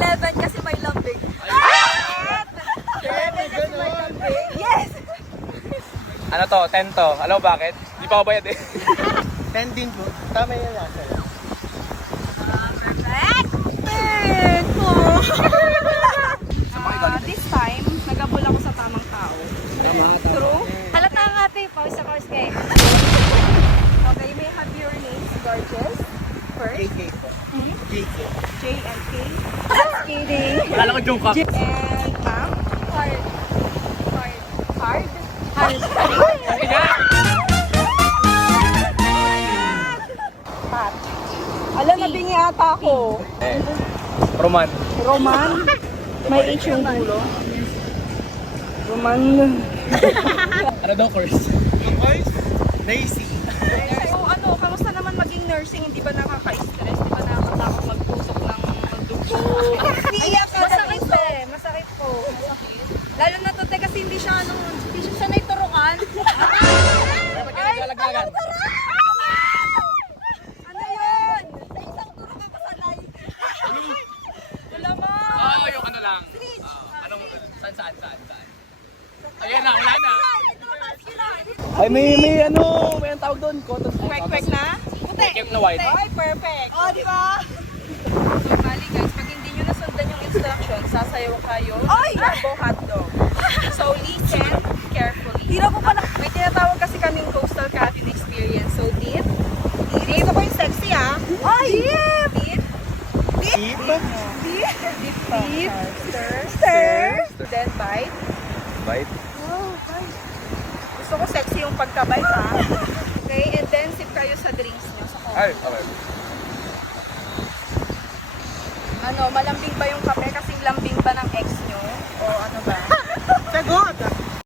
11 kasi may lambing. Yes! Ano to? 10 to. Alam mo bakit? Di pa ako bayad eh. 10 din po. Tama yung lasa. Perfect! This time, nagabol ako sa tamang tao. True? Halata nga ate, pause sa course kayo. Okay, may have your names, gorgeous. First, JK po. JK. J and K. Just kidding. Akala ko joke up. And ma'am? Hard. Hard? Hard. Pat. Alam, nabingi ata ako. Roman. Roman? May H yung dulo. Roman. Ano daw course? Lazy. So ano, kamusta naman maging nursing? Hindi ba nakaka-stress? Hindi ba nakakatakot magtusok ng dugo? Masakit po. Masakit po. Lalo na to, kasi hindi siya sanay turukan. Ay, ano yun? Sa isang turo ka sanay. Wala mo. Oo, yung ano lang. Anong, saan? Ayan na, wala na. Ay, may ano, may ang tawag doon. Kwek-kwek na? Puti. Keep na white. Ay, perfect. Oh, di ba? So, bali guys, pag hindi nyo nasundan yung instructions, sasayaw kayo ng Jumbo hotdog. So, listen carefully. Tira ko pala. May tinatawag kasi kaming coastal cabin experience. So, dip. Dito ko yung sexy, ah. Ay! Dip. Deep. Dip. Stir. Then, bite. Bite. Oh, bite. Gusto ko sexy yung pagka-bite, ha? Okay, and then sip kayo sa drinks nyo. Sa coffee. Ay, okay. Ano, malambing ba yung kape?